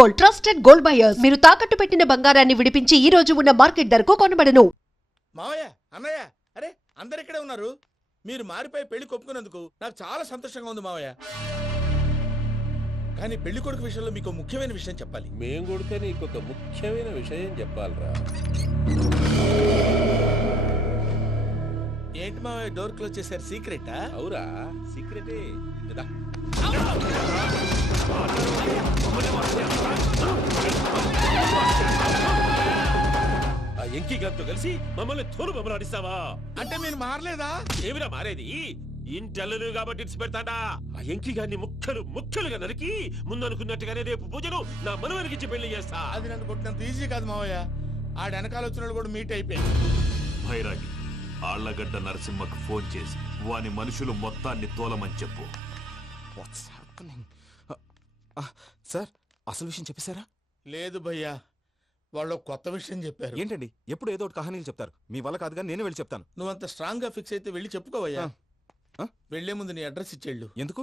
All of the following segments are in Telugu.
Gold, trusted gold buyers. మీరు తాకట్టు పెట్టిన బంగారాన్ని విడిపించి ఈ రోజు ఉన్న మార్కెట్ ధరకు కొనబడను. మావయ్య, అన్నయ్య, అరే అందరు ఇక్కడే ఉన్నారు. మీరు మారిపోయి పెళ్లి కొప్పుకున్నందుకు నాకు చాలా సంతోషంగా ఉంది మావయ్య. కానీ పెళ్లి కొడుకు విషయంలో మీకు ముఖ్యమైన విషయం చెప్పాలి. మేం కొడితే నీకు ఒక ముఖ్యమైన విషయం చెప్పాలరా. ఏంటి మావయ్య డోర్ క్లోజ్ చేశారు? సీక్రెటా? అవురా, సీక్రెటే. ఆ ఎంకీ గారితో కలిసి మమ్మల్ని తోలు బొమ్మలాడిస్తావా? అంటే మీరు మారలేదా? ఏమిరా మారేది? ఇంటల్లు కాబట్టి ఇట్స్ పెడతాడా? ఆ ఎంకీ గారిని ముక్కలుగా నరికి ముందనుకున్నట్టుగానే రేపు పూజను నా మనవనికిచ్చి పెళ్లి చేస్తా. అది నన్ను కొట్టినంత ఈజీ కాదు మావయ్య. ఆడ వెనకాల వచ్చిన కూడా మీట్ అయిపోయింది. భైరాగి ఆళ్లగడ్డ నరసింహకు ఫోన్ చేసి వాని మనుషులు మొత్తాన్ని తోలమని చెప్పు. సార్, అసలు విషయం చెప్పేశారా? లేదు భయ్యా, వాళ్ళు కొత్త విషయం చెప్పారు. ఏంటండి, ఎప్పుడు ఏదో ఒకటి కహానీలు చెప్తారు. మీ వల్ల కాదు కానీ నేనే వెళ్ళి చెప్తాను. నువ్వంత స్ట్రాంగ్ గా ఫిక్స్ అయితే వెళ్ళి చెప్పుకోవయ్యా. వెళ్లే ముందు నీ అడ్రస్ ఇచ్చేళ్ళు. ఎందుకు?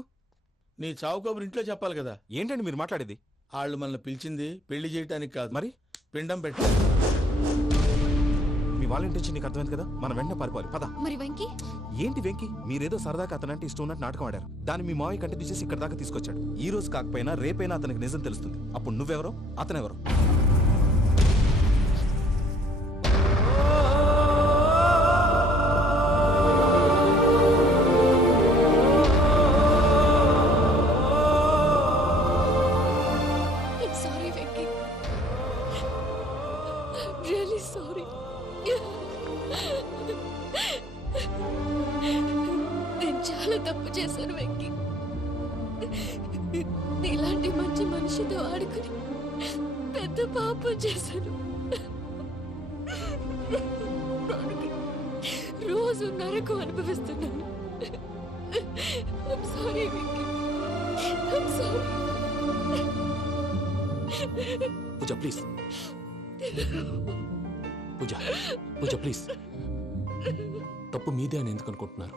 నీ చావు కబురు ఇంట్లో చెప్పాలి కదా. ఏంటండి మీరు మాట్లాడేది? వాళ్ళు మనల్ని పిలిచింది పెళ్లి చేయటానికి కాదు, మరి పిండం పెట్టాలి. మీ వాళ్ళ ఇంటి నీకు అర్థమైంది కదా, మనం వెంటనే పారిపోవాలి. పద. మరి వెంకీ? ఏంటి వెంకీ? మీరేదో సరదాగా అతనంటే ఇష్టం ఉన్నట్టు నాటకం ఆడారు. దాన్ని మీ మావయ్య కంటే తీసేసి ఇక్కడ దాకా తీసుకొచ్చాడు. ఈ రోజు కాకపోయినా రేపైనా అతనికి నిజం తెలుస్తుంది. అప్పుడు నువ్వెవరో అతనెవరో. నేను చాలా తప్పు చేశాను వెంకీ. నీలాంటి మంచి మనిషితో ఆడుకుని పెద్ద పాపం చేశాను. రోజు నరకం అనుభవిస్తున్నాను. I'm sorry, Venky. I'm sorry. Pooja please. Pooja please. తప్పు మీదే అని ఎందుకు అనుకుంటున్నారు?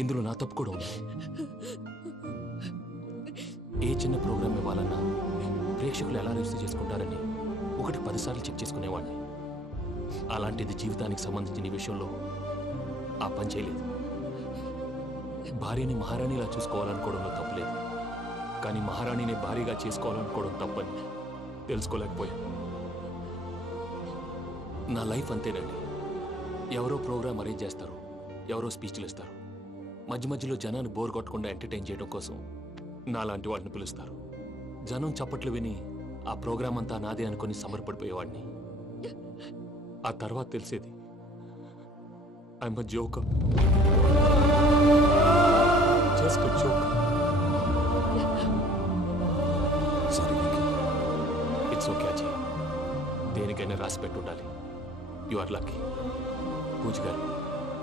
ఇందులో నా తప్పు కూడా ఉంది. ఏ చిన్న ప్రోగ్రామ్ ఇవ్వాలన్నా ప్రేక్షకులు ఎలా రిసీవ్ చేసుకుంటారని 1-10 సార్లు చెక్ చేసుకునేవాడిని. అలాంటిది జీవితానికి సంబంధించిన ఈ విషయంలో ఆ పని చేయలేదు. భార్యని మహారాణిలా చూసుకోవాలనుకోవడంలో తప్పులేదు, కానీ మహారాణిని భార్యగా చేసుకోవాలనుకోవడం తప్పని తెలుసుకోలేకపోయాను. నా లైఫ్ అంతేనండి. ఎవరో ప్రోగ్రామ్ అరేంజ్ చేస్తారు, ఎవరో స్పీచ్లు ఇస్తారు. మధ్యలో జనాన్ని బోర్ కొట్టకుండా ఎంటర్టైన్ చేయడం కోసం నాలాంటి వాడిని పిలుస్తారు. జనం చప్పట్లు విని ఆ ప్రోగ్రామ్ అంతా నాదే అనుకుని సమర్పడిపోయేవాడిని. ఆ తర్వాత తెలిసేది I'm a joker. Just a joker. Sorry, it's okay Ajay. దేనికైనా రాసి పెట్టుండాలి. You are lucky. Pooja garu,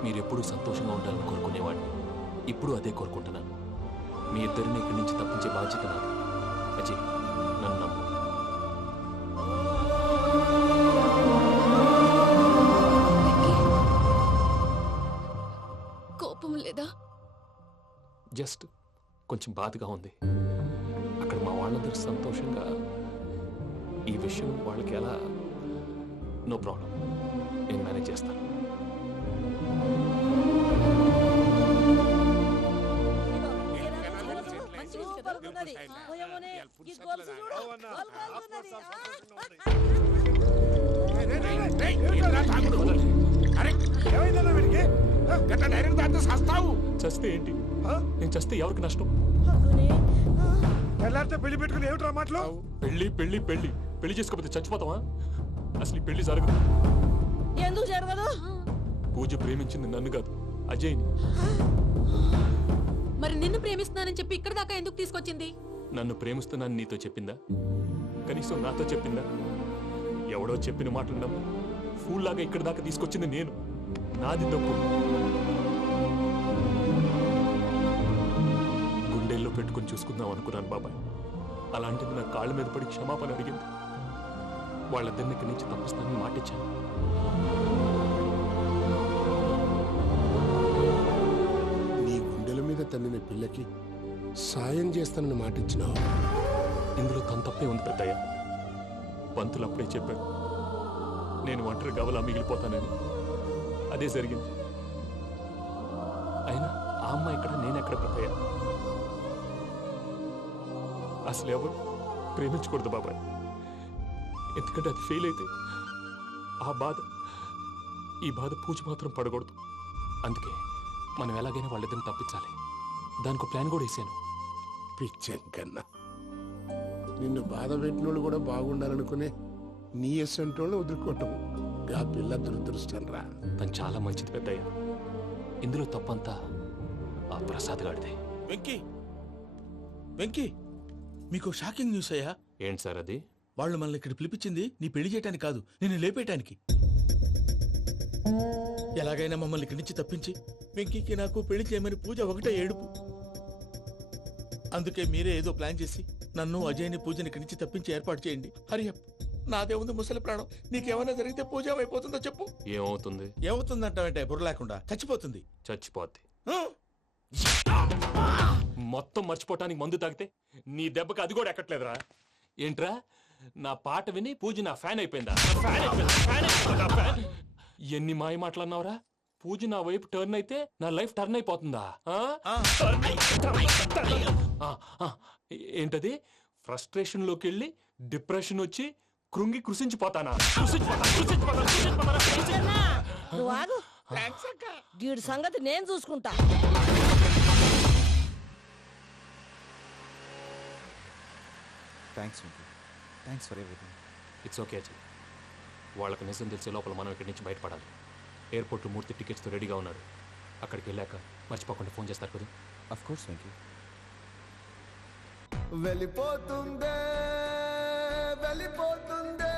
మీరు ఎప్పుడూ సంతోషంగా ఉండాలని కోరుకునేవాడిని. ఇప్పుడు అదే కోరుకుంటున్నాను. మీ ఇద్దరిని ఇక్కడి నుంచి తప్పించే బాధ్యత నాది. అజయ్, నన్ను నమ్ము. కోపం లేదా? జస్ట్ కొంచెం బాధగా ఉంది. అక్కడ మా వాళ్ళందరూ సంతోషంగా ఈ విషయం వాళ్ళకి ఎలా. నో ప్రాబ్లం, నేను మేనేజ్ చేస్తాను. చస్తే ఏంటి? నేను చస్తే ఎవరికి నష్టం? పెళ్లి పెట్టుకుని ఏమిట్రా మాటలు? పెళ్లి చేసుకోకపోతే చచ్చిపోతావా? అసలు ఈ పెళ్లి జరగదు. ఎందుకు జరగదు? పూజ ప్రేమించింది నన్ను కాదు, అజయ్ని. మరి నిన్ను ప్రేమిస్తున్నానని చెప్పి ఇక్కడ దాకా ఎందుకు తీసుకొచ్చింది? నన్ను ప్రేమిస్తున్నాను నీతో చెప్పిందా? కనీసం నాతో చెప్పిందా? ఎవడో చెప్పిన మాటలు నమ్ము ఫూల్ లాగా ఇక్కడ దాకా తీసుకొచ్చింది నేను. నాది తప్పు. గుండెల్లో పెట్టుకుని చూసుకుందాం అనుకున్నాను బాబాయ్. అలాంటిది నా కాళ్ళ మీద పడి క్షమాపణ అడిగింది. వాళ్ళిద్దరిని ఇక్కడి నుంచి తప్పిస్తానని మాటిచ్చాను. నీ గుండెల మీద తన్నిన పిల్లకి సాయం చేస్తానని మాటిచ్చినావు. ఇందులో తన తప్పే ఉంది పెద్దయ్య. పంతులు అప్పుడే చెప్పాడు, నేను ఒంటరి గవలా మిగిలిపోతానని. అదే జరిగింది. అయినా ఆ అమ్మాయి ఎక్కడ, నేనెక్కడ పెద్దయ్య? అసలు ఎవరు ప్రేమించకూడదు బాబాయ్. ఎందుకంటే అది ఫెయిల్ అయితే ఈ బాధ పూజ మాత్రం పడకూడదు. అందుకే మనం ఎలాగైనా వాళ్ళిద్దరిని తప్పించాలి. దానికి ప్లాన్ కూడా వేసాను. పిచ్చంకన్నా నిన్ను బాధ పెట్టినోళ్ళు కూడా బాగుండాలనుకునే నీ ఎస్సంటోళ్ళు వదులుకోవటం ఆ పిల్ల దురదృష్టం రా. తను చాలా మంచిది పెద్దయ్య. ఇందులో తప్పంతా ఆ ప్రసాద్ గాడిదే. వెంకీ మీకు షాకింగ్ న్యూస్ అయ్యా. ఏంటి సార్ అది? వాళ్ళు మనల్ని ఇక్కడ పిలిపించింది నీ పెళ్లి చేయటానికి కాదు, నిన్ను లేపేయటానికి. ఎలాగైనా మమ్మల్ని ఇక్కడి నుంచి తప్పించి వెంకీకి నాకు పెళ్లి చేయమని పూజ ఒకటే ఏడుపు. అందుకే మీరే ఏదో ప్లాన్ చేసి నన్ను అజయ్ని పూజని ఇక్కడి నుంచి తప్పించి ఏర్పాటు చేయండి. హరియప్, నాదే ఉంది ముసలి ప్రాణం. నీకేమైనా జరిగితే పూజ అయిపోతుందో చెప్పు. ఏమవుతుంది? ఏమవుతుందంటావంటే బుర్ర లేకుండా చచ్చిపోతుంది. చచ్చిపోద్ది. ఆ? మొత్తం మర్చిపోవటానికి మందు తాగితే నీ దెబ్బకి అది కూడా ఎక్కట్లేదురా. ఏంట్రా, నా పాట విని పూజ నా ఫ్యాన్ అయిపోయిందా? ఎన్ని మాయ మాటలన్నావురా? పూజ నా వైపు టర్న్ అయితే నా లైఫ్ టర్న్ అయిపోతుందా? ఏంటది? ఫ్రస్ట్రేషన్ లోకి వెళ్ళి డిప్రెషన్ వచ్చి కృంగి కృషించిపోతానా? నువ్వు ఆగు. వీడి సంగతి నేను చూసుకుంటా. Thanks for everything. It's okay Ajay. వాళ్ళకి నిజం తెలిసే లోపల మనం ఇక్కడి నుంచి బయటపడాలి. ఎయిర్పోర్ట్లో మూర్తి టికెట్స్తో రెడీగా ఉన్నాడు. అక్కడికి వెళ్ళాక మర్చిపోకుండా ఫోన్ చేస్తారు కదా. Of course Venky. వెళ్ళిపోతుందే వెళ్ళిపోతుందే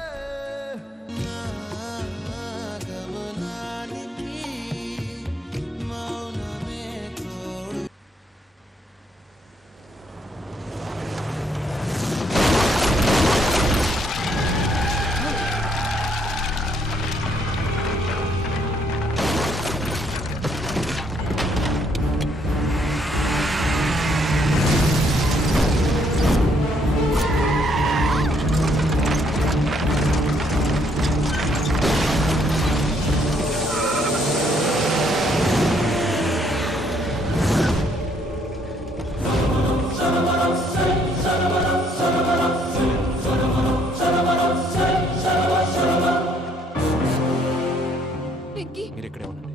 మీరు ఇక్కడే ఉండండి.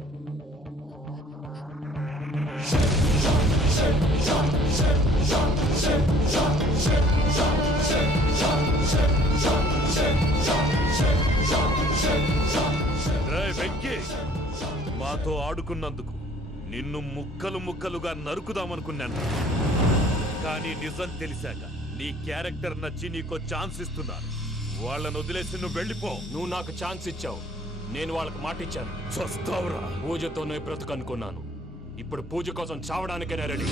వెంకీ, మాతో ఆడుకున్నందుకు నిన్ను ముక్కలు ముక్కలుగా నరుకుదామనుకున్నాను. కానీ నిజం తెలిసాక నీ క్యారెక్టర్ నచ్చి నీకో ఛాన్స్ ఇస్తున్నారు. వాళ్ళను వదిలేసి నువ్వు వెళ్ళిపో. నువ్వు నాకు ఛాన్స్ ఇచ్చావు, నేను వాళ్ళకి మాట ఇచ్చాను. చస్తావురా. పూజతోనే బ్రతుకనుకున్నాను. ఇప్పుడు పూజ కోసం చావడానికైనా రెడీ.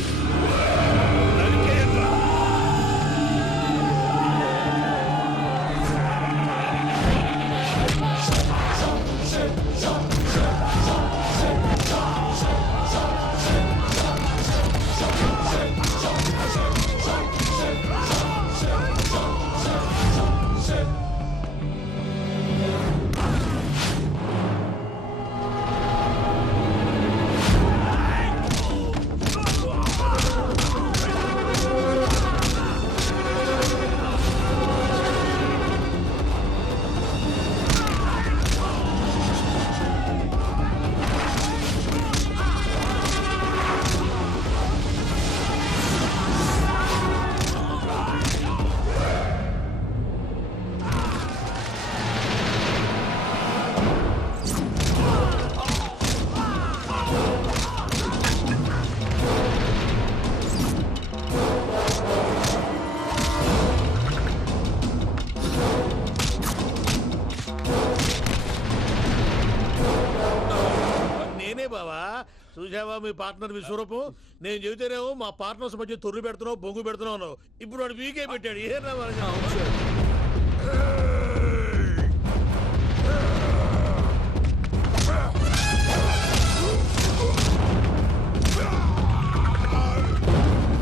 చూసావా మీ పార్ట్నర్ విశ్వరూపం? నేను చెబితేనేమో మా పార్ట్నర్స్ మధ్య తొర్రు పెడుతున్నావు, బొంగు పెడుతున్నావు. ఇప్పుడు వాడు వీకే పెట్టాడు. ఏ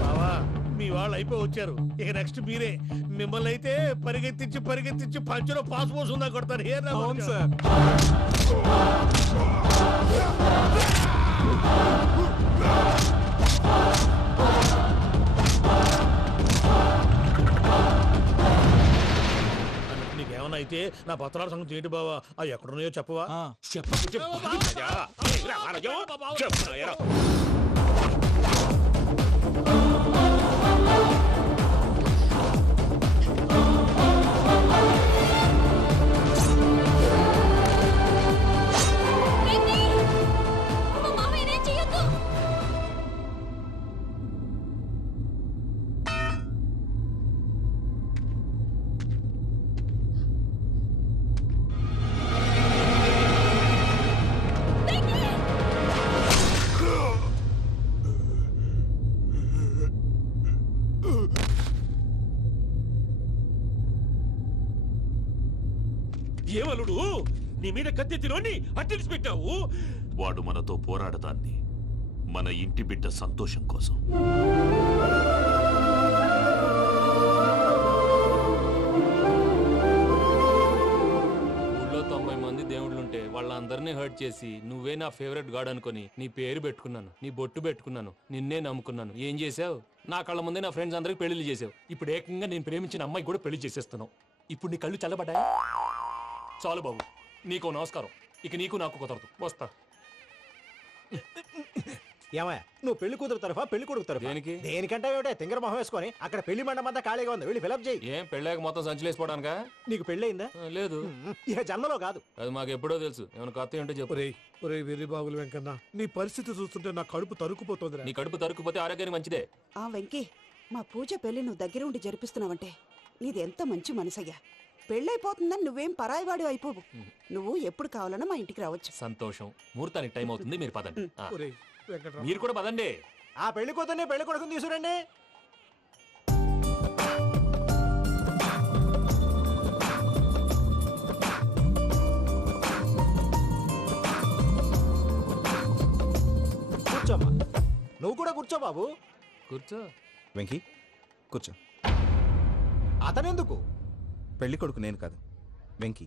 బావా, మీ వాళ్ళు అయిపోయి వచ్చారు. ఇక నెక్స్ట్ మీరే. మిమ్మల్ని అయితే పరిగెత్తించి పంచులో పాస్ పోసుందా కొడతారు. అవును సార్. నీకేమన్నా అయితే నా పత్రాల సంగతి ఏంటి బావా? అవి ఎక్కడున్నాయో చెప్పవా? ఏమలుడు నీ మీద కత్తెత్తిలోని అట్టెలిసి పెట్టావు. వాడు మనతో పోరాడదాన్ని మన ఇంటి బిడ్డ సంతోషం కోసం. ఊళ్ళో 90 మంది దేవుళ్ళుంటే వాళ్ళందరినీ హర్ట్ చేసి నువ్వే నా ఫేవరెట్ గాడ్ అనుకొని నీ పేరు పెట్టుకున్నాను, నీ బొట్టు పెట్టుకున్నాను, నిన్నే నమ్ముకున్నాను. ఏం చేసావు? నా కళ్ళ ముందే నా ఫ్రెండ్స్ అందరికి పెళ్లి చేసావు. ఇప్పుడు ఏకంగా నేను ప్రేమించిన అమ్మాయి కూడా పెళ్లి చేసేస్తున్నావు. ఇప్పుడు నీ కళ్ళు చల్లబడ్డాయి. చాలు బాబు, నీకో నమస్కారం. ఇక నీకు నాకు కుదరదు. వస్తా. ఏమయ్య, నువ్వు పెళ్లి కూతురు తరఫా పెళ్లి కొడుకు తరఫా? దేనికి? దేనికంటే ఏమిటే తింగర మొహం వేసుకొని అక్కడ పెళ్లి మండపం అంతా ఖాళీగా ఉంది, వెళ్ళి ఫిలప్ చేయి. ఏం పెళ్ళాక మొత్తం సంచలేసిపోవడానికా? నీకు పెళ్ళయిందా? లేదు. ఇక జన్మలో కాదు. అది మాకు ఎప్పుడో తెలుసు. ఏమైనా కొత్త ఏంటో చెప్పు. ఒరేయ్ వెర్రి బాగులు వెంకన్న, నీ పరిస్థితి చూస్తుంటే నా కడుపు తరుక్కుపోతుంది. నీ కడుపు తరుక్కుపోతే ఆరోగ్యానికి మంచిదే. ఆ వెంకీ, మా పూజ పెళ్లి నువ్వు దగ్గర ఉండి జరిపిస్తున్నావంటే నీది ఎంత మంచి మనసయ్యా. పెళ్ళైపోతుందని నువ్వేం పరాయివాడు అయిపోవు. నువ్వు ఎప్పుడు కావాలన్నా మా ఇంటికి రావచ్చు. సంతోషం. ముహూర్తానికి టైం అవుతుంది, మీరు పదండి. ఒరేయ్ వెంకట్రావు, మీరు కూడా పదండి. ఆ పెళ్లి కూతుర్ని పెళ్లి కొడుకుని తీసుకురండి. కూర్చోమ్మా. నువ్వు కూడా కూర్చో బాబు. కూర్చో. వెంకీ కూర్చో. అతనెందుకు? పెళ్లి కొడుకు నేను కాదు, వెంకీ.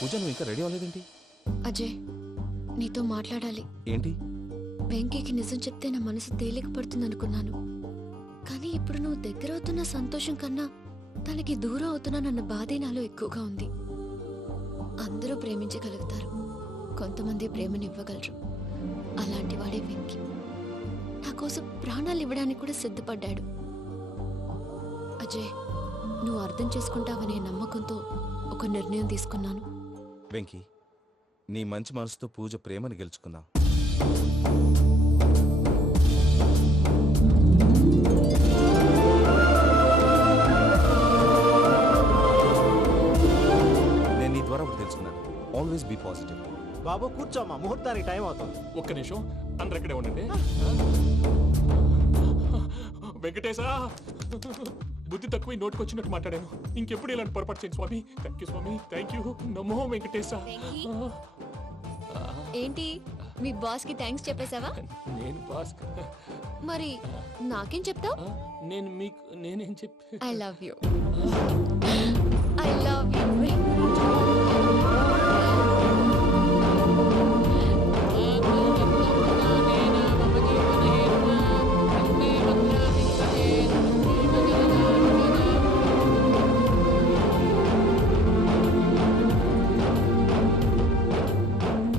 పూజ, నువ్వు ఇంకా రెడీ అవ్వలేదేంటి? అజయ్, నీతో మాట్లాడాలి. ఏంటి? వెంకీకి నిజం చెప్తే నా మనసు తేలిక పడుతుంది అనుకున్నాను. కానీ ఇప్పుడు నువ్వు దగ్గర అవుతున్న సంతోషం కన్నా తనకి దూరం అవుతున్నానన్న బాధే నాలో ఎక్కువగా ఉంది. అందరూ ప్రేమించగలుగుతారు, కొంతమంది ప్రేమనివ్వగలరు. అలాంటి వాడే వెంకీ. నా కోసం ప్రాణాలు ఇవ్వడానికి కూడా సిద్ధపడ్డాడు. అజయ్, నువ్వు అర్థం చేసుకుంటావనే నమ్మకంతో ఒక నిర్ణయం తీసుకున్నాను. వెంకీ, నీ మంచి మనసుతో పూజ ప్రేమని గెలుచుకుందాం. నేను నీ ద్వారా ఒకటి తెలుసుకున్నాను. Always be positive. బాబు కూర్చోమ్మా, ముహూర్తానికి టైం అవుతుంది. ఒక్క నిమిషం, అందరు ఇక్కడే ఉండండి. వెంకటేశా, బుద్ధి తక్కువ నోటికి వచ్చినట్టు మాట్లాడాను. ఇంకెప్పుడు ఇలాంటి పొరపాటు చేయండి స్వామి. థ్యాంక్ యూ స్వామి, థ్యాంక్ యూ. నమో వెంకటేశా. ఏంటి, మీ బాస్ కి థ్యాంక్స్ చెప్పేశావా? నేను బాస్. మరి నాకేం చెప్తావు? నేనేం చెప్పి? I love you. I love you.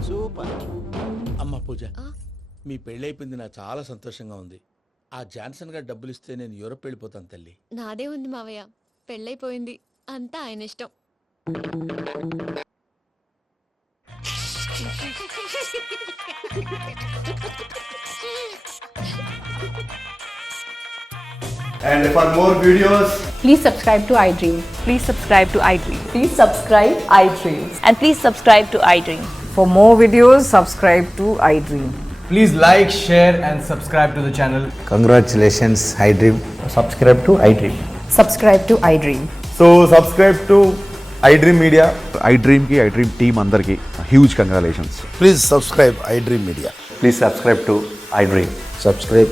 Super. అమ్మ పూజ, మీ పెళ్ళైపోయింది, నాకు చాలా సంతోషంగా ఉంది. ఆ జాన్సన్ గారు డబ్బులు ఇస్తే నేను యూరప్ వెళ్ళిపోతాను తల్లి. నాదే ఉంది మావయ్య, పెళ్ళైపోయింది, అంతా ఆయన ఇష్టం. And for more videos, please subscribe to iDream. Please subscribe to iDream. Please subscribe iDream. And please subscribe to iDream. For more videos, subscribe to iDream. please like, share and subscribe to the channel. Congratulations, iDream. Subscribe to iDream. Subscribe to iDream. So subscribe to iDream Media. iDream ki iDream team andarki huge congratulations. Please subscribe iDream Media. Please subscribe to iDream. Subscribe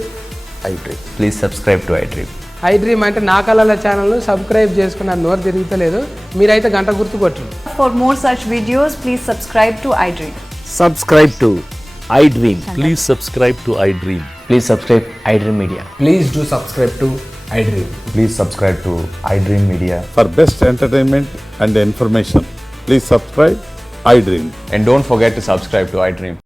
iDream. Please subscribe to iDream. iDream అంటే నా కళల ఛానల్ను సబ్స్క్రైబ్ చేసుకున్న నోరు తిరుగుతలేదు. మీరైతే గంట గుర్తు కొట్టండి. For more such videos, please subscribe to iDream. Subscribe to iDream. Please subscribe to iDream. Please subscribe iDream Media. Please do subscribe to iDream. Please subscribe to iDream Media. For best entertainment and information, please subscribe iDream. And don't forget to subscribe to iDream.